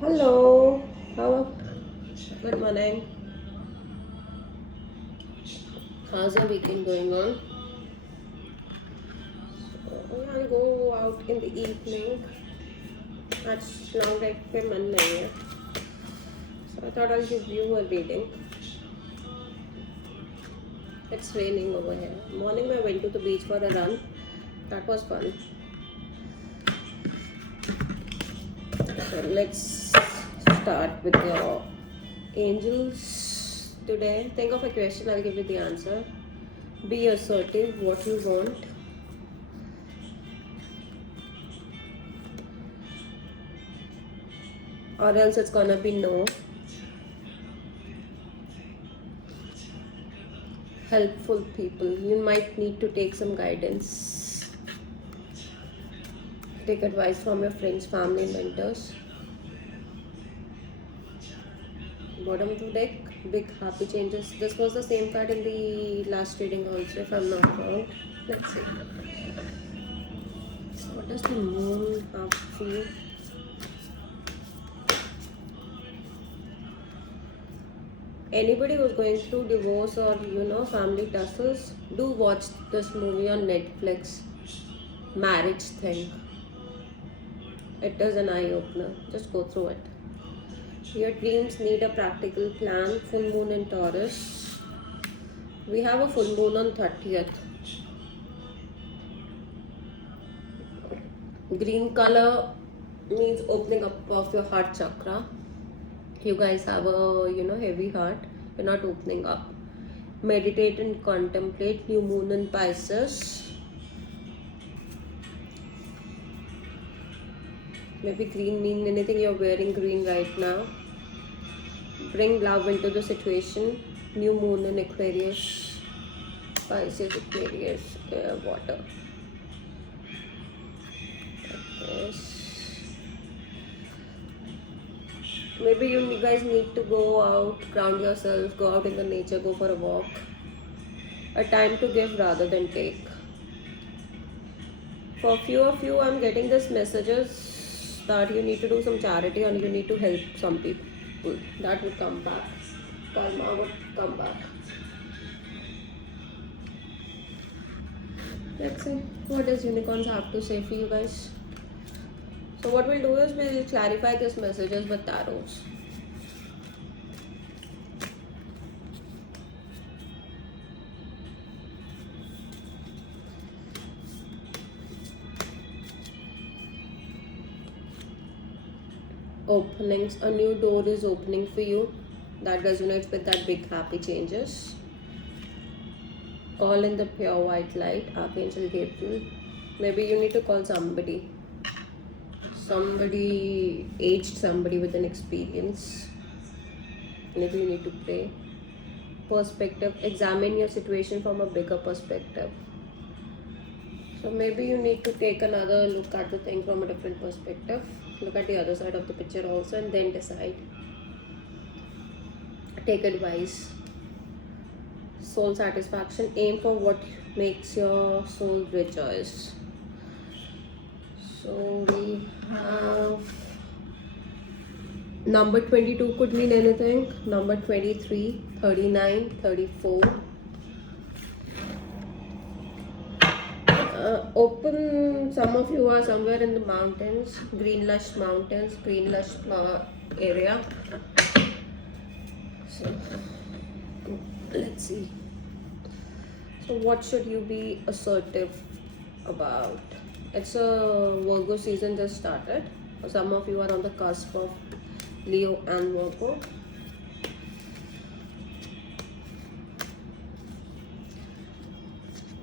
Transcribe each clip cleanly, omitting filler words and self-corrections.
Hello. How? Good morning. How's your weekend going on? I'll go out in the evening. It's now like पे मन नहीं है. So I thought I'll give you a reading. It's raining over here. Morning I went to the beach for a run. That was fun. So let's start with your angels today. Think of a question. I'll give you the answer. Be assertive. What you want. Or else it's gonna be no. Helpful people. You might need to take some guidance. Take advice from your friends, family, mentors. Bottom of the deck, big happy changes. This was the same card in the last reading also, if I'm not wrong. Let's see. So what does the moon have for you? Anybody who's going through divorce or family tussles, do watch this movie on Netflix. Marriage Thing. It is an eye opener. Just go through it. Your dreams need a practical plan. Full moon in Taurus. We have a full moon on 30th. Green color means opening up of your heart chakra. You guys have a heavy heart. You're not opening up. Meditate and contemplate. New moon in Pisces. Maybe green mean anything. You're wearing green right now. Bring love into the situation. New moon in Aquarius. Pisces, Aquarius, water. Yes. Maybe you guys need to go out, ground yourself, go out in the nature, go for a walk. A time to give rather than take. For few of you, I'm getting this messages that you need to do some charity and you need to help some people. That would come back. Karma would come back. Let's see what does unicorns have to say for you guys. So what we'll do is we'll clarify these messages with tarots. Openings, a new door is opening for you. That resonates with that big happy changes. Call in the pure white light, Archangel Gabriel. Maybe you need to call somebody aged, somebody with an experience. Maybe you need to pray. Perspective, examine your situation from a bigger perspective. So maybe you need to take another look at the thing from a different perspective. Look at the other side of the picture also and then decide. Take advice. Soul satisfaction, aim for what makes your soul rejoice. So we have number 22 could mean anything. Number 23, 39, 34. Open, some of you are somewhere in the mountains, green lush mountains, green lush area. So let's see. So what should you be assertive about? It's a Virgo season just started. Some of you are on the cusp of Leo and Virgo.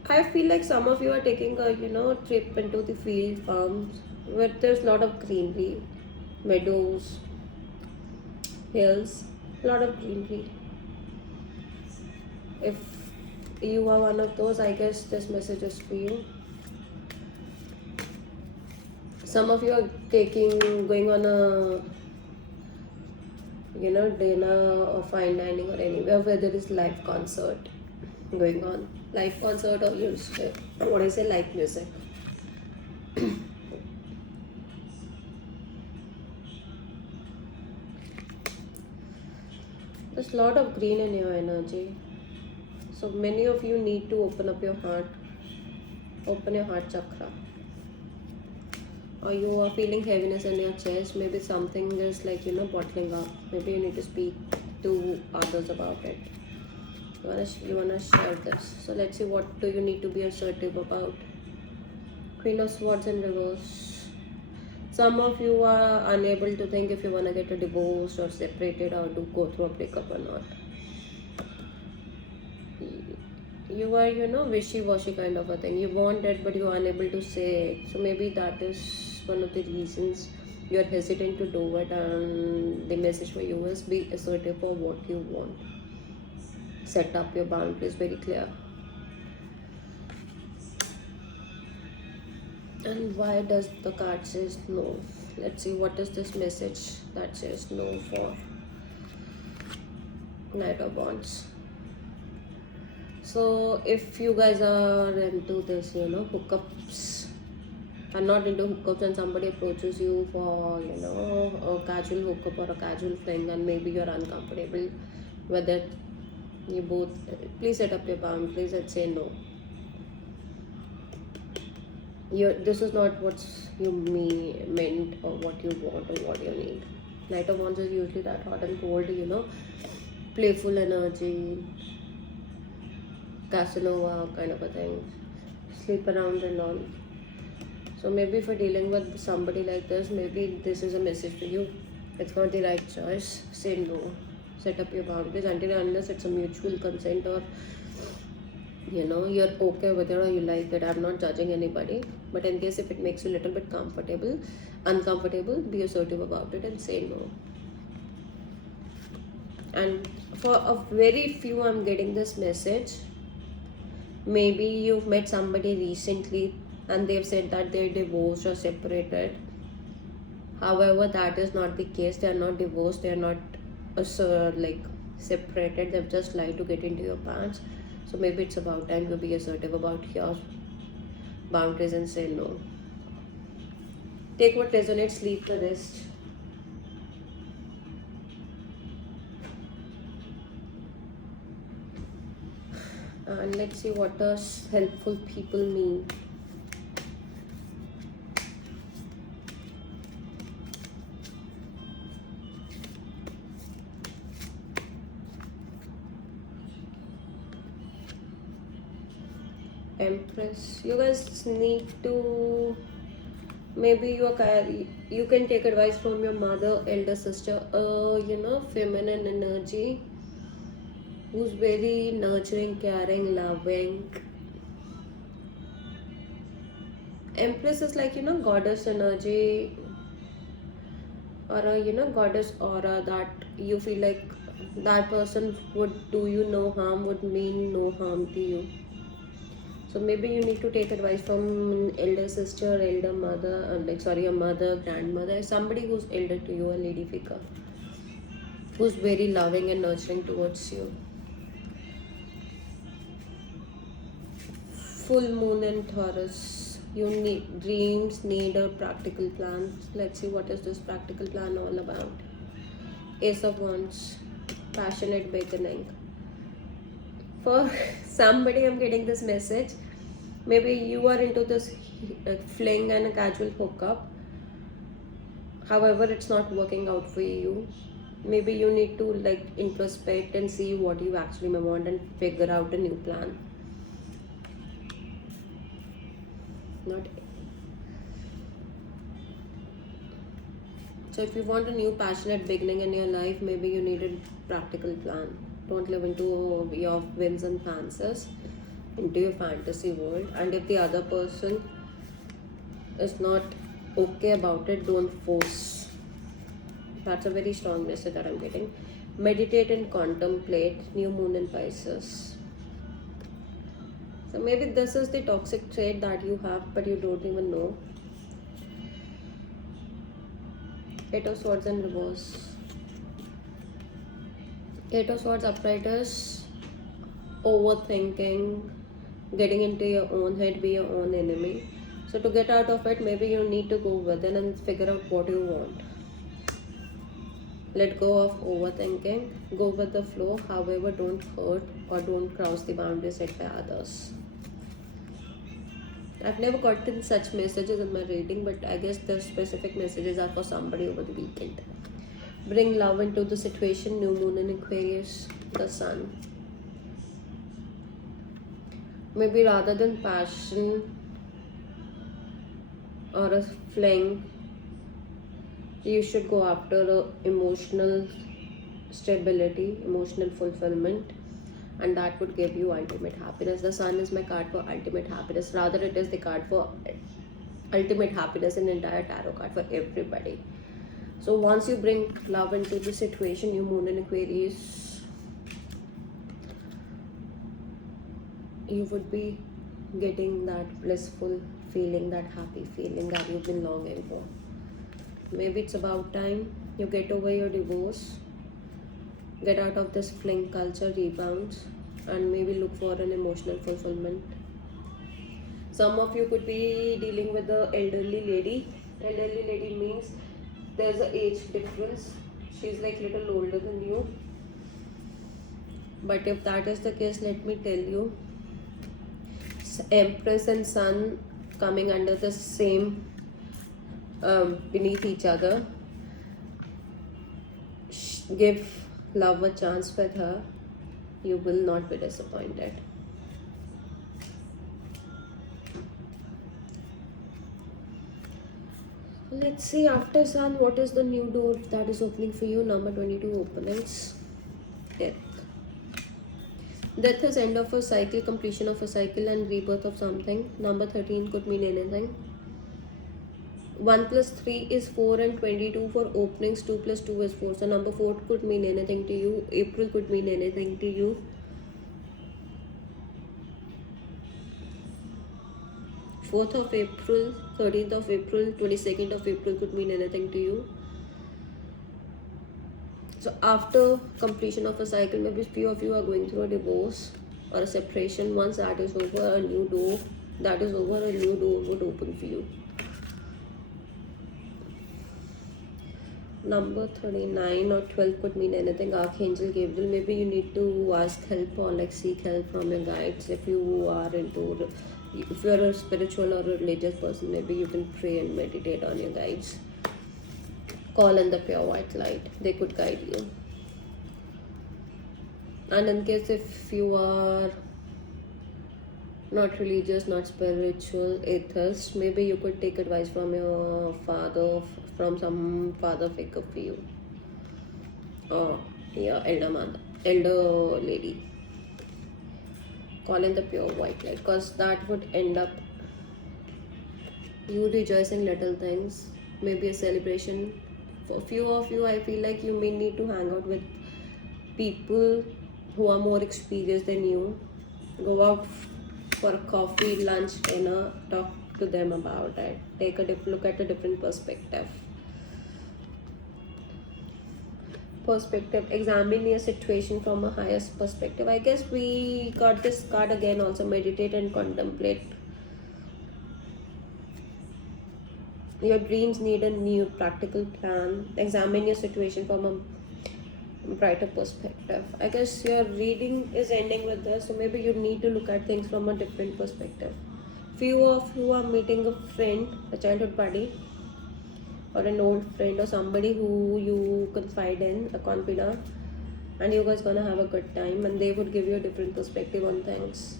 I feel like some of you are taking a trip into the field farms where there's a lot of greenery, meadows, hills, a lot of greenery. If you are one of those, I guess this message is for you. Some of you are going on a dinner or fine dining or anywhere where there is live concert going on. Live concert or live music. There's a lot of green in your energy. So many of you need to open up your heart. Open your heart chakra. Or you are feeling heaviness in your chest. Maybe something is like, bottling up. Maybe you need to speak to others about it. You wanna share this. So let's see, what do you need to be assertive about? Queen of Swords in reverse. Some of you are unable to think if you wanna get a divorce or separated or to go through a breakup or not. You are, wishy-washy kind of a thing. You want it, but you are unable to say it. So maybe that is one of the reasons you are hesitant to do it. And the message for you is be assertive for what you want. Set up your boundaries very clear. And why does the card says no? Let's see, what is this message that says no for? Knight of Wands. So if you guys are into this, hookups, are not into hookups, and somebody approaches you for, a casual hookup or a casual fling, and maybe you're uncomfortable with it, you both, please set up your boundaries and say no. This is not what you meant or what you want or what you need. Knight of Wands is usually that hot and cold, playful energy, Casanova kind of a thing, sleep around and all. So maybe if you're dealing with somebody like this, maybe this is a message for you. It's not the right choice. Say no. Set up your boundaries until and unless it's a mutual consent, or you're okay with it or you like it. I'm not judging anybody, but in case if it makes you a little bit uncomfortable, be assertive about it and say no. And for a very few, I'm getting this message. Maybe you've met somebody recently and they've said that they're divorced or separated. However, that is not the case. They're not divorced, they're not separated. They've just lied to get into your pants. So maybe it's about time to be assertive about your boundaries and say no. Take what resonates, leave the rest. And let's see what does helpful people mean. Empress, you guys need to, maybe you can take advice from your mother, elder sister, feminine energy, who's very nurturing, caring, loving. Empress is like, goddess energy, or a, goddess aura, that you feel like that person would do you no harm, would mean no harm to you. So maybe you need to take advice from an elder sister, elder mother, a mother, grandmother, somebody who's elder to you, a lady figure, who's very loving and nurturing towards you. Full moon in Taurus. You need dreams, need a practical plan. Let's see, what is this practical plan all about? Ace of Wands, passionate beginning. For somebody, I'm getting this message. Maybe you are into this fling and a casual hookup. However, it's not working out for you. Maybe you need to introspect and see what you actually want and figure out a new plan. So if you want a new passionate beginning in your life, maybe you need a practical plan. Don't live into your whims and fancies, into your fantasy world. And if the other person is not okay about it, don't force. That's a very strong message that I'm getting. Meditate and contemplate. New moon in Pisces. So maybe this is the toxic trait that you have, but you don't even know. Eight of Swords in reverse. Eight of Swords upright is overthinking, getting into your own head, be your own enemy. So to get out of it, maybe you need to go within and figure out what you want. Let go of overthinking. Go with the flow. However, don't hurt or don't cross the boundaries set by others. I've never gotten such messages in my reading, but I guess the specific messages are for somebody over the weekend. Bring love into the situation. New moon in Aquarius. The sun. Maybe rather than passion or a fling, you should go after emotional stability, emotional fulfillment, and that would give you ultimate happiness. The sun is my card for ultimate happiness. Rather, it is the card for ultimate happiness in entire tarot card for everybody. So once you bring love into the situation, you moon in Aquarius, you would be getting that blissful feeling, that happy feeling that you've been longing for. Maybe it's about time you get over your divorce, get out of this fling culture, rebounds, and maybe look for an emotional fulfillment. Some of you could be dealing with the elderly lady. Elderly lady means there's an age difference. She's like little older than you. But if that is the case, let me tell you, Empress and Sun coming under the same beneath each other. Give love a chance with her. You will not be disappointed. Let's see after Sun, what is the new door that is opening for you? Number 22 openings. Death. Death is end of a cycle, completion of a cycle, and rebirth of something. Number 13 could mean anything. 1 plus 3 is 4 and 22 for openings. 2 plus 2 is 4. So number 4 could mean anything to you. April could mean anything to you. 4th of April, 13th of April, 22nd of April could mean anything to you. So after completion of a cycle, maybe few of you are going through a divorce or a separation. Once that is over, a new door would open for you. Number 39 or 12 could mean anything. Archangel Gabriel. Maybe you need to ask help or like seek help from your guides. If you are if you are a spiritual or a religious person, maybe you can pray and meditate on your guides. Call in the pure white light. They could guide you. And in case if you are not religious, not spiritual, atheist, maybe you could take advice from your father, from some father figure for you, or your elder lady. Call in the pure white light, because that would end up you rejoicing little things, maybe a celebration. For few of you, I feel like you may need to hang out with people who are more experienced than you. Go out for a coffee, lunch, dinner, talk to them about it. Take a look at a different perspective. Examine your situation from a highest perspective. I guess we got this card again also. Meditate and contemplate. Your dreams need a new practical plan. Examine your situation from a brighter perspective. I guess your reading is ending with this, so maybe you need to look at things from a different perspective. Few of you are meeting a friend, a childhood buddy, or an old friend, or somebody who you confide in, a confidant, and you guys gonna have a good time, and they would give you a different perspective on things.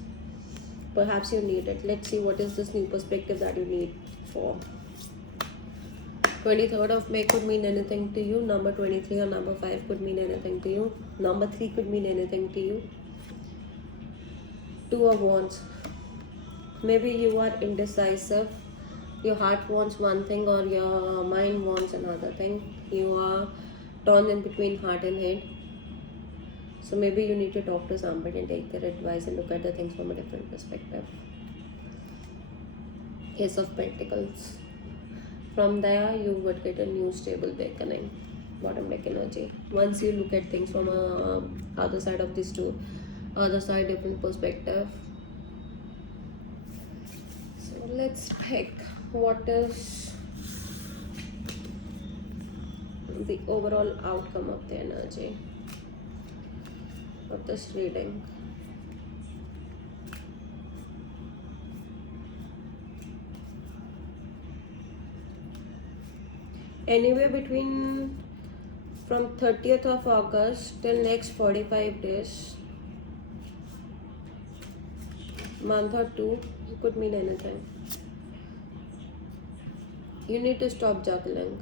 Perhaps you need it. Let's see what is this new perspective that you need for. 23rd of May could mean anything to you. Number 23 or number 5 could mean anything to you. Number 3 could mean anything to you. 2 of Wands. Maybe you are indecisive. Your heart wants one thing or your mind wants another thing. You are torn in between heart and head. So maybe you need to talk to somebody and take their advice and look at the things from a different perspective. Ace of Pentacles. From there, you would get a new stable beckoning. Bottom deck energy. Once you look at things from other side of this two, other side different perspective. So let's pick what is the overall outcome of the energy of this reading. Anywhere between from 30th of August till next 45 days, month or two, it could mean anything. You need to stop juggling.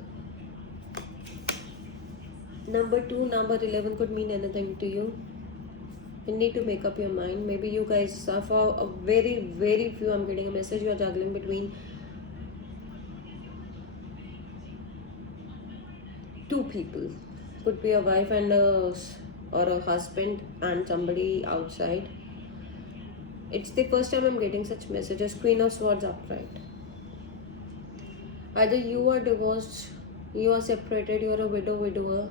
Number 2, number 11 could mean anything to you. You need to make up your mind. Maybe you guys are, for a very few, I'm getting a message, you are juggling between two people. Could be a wife and or a husband and somebody outside. It's the first time I'm getting such messages. Queen of Swords upright. Either you are divorced, you are separated, you are a widow, widower,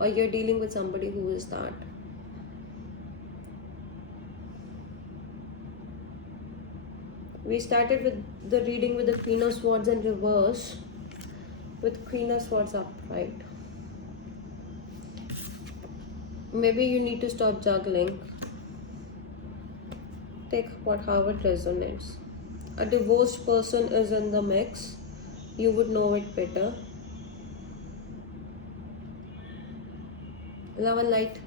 or you're dealing with somebody who is that. We started with the reading with the Queen of Swords in reverse, with Queen of Swords upright. Maybe you need to stop juggling. Take how it resonates. A divorced person is in the mix. You would know it better. Love and light.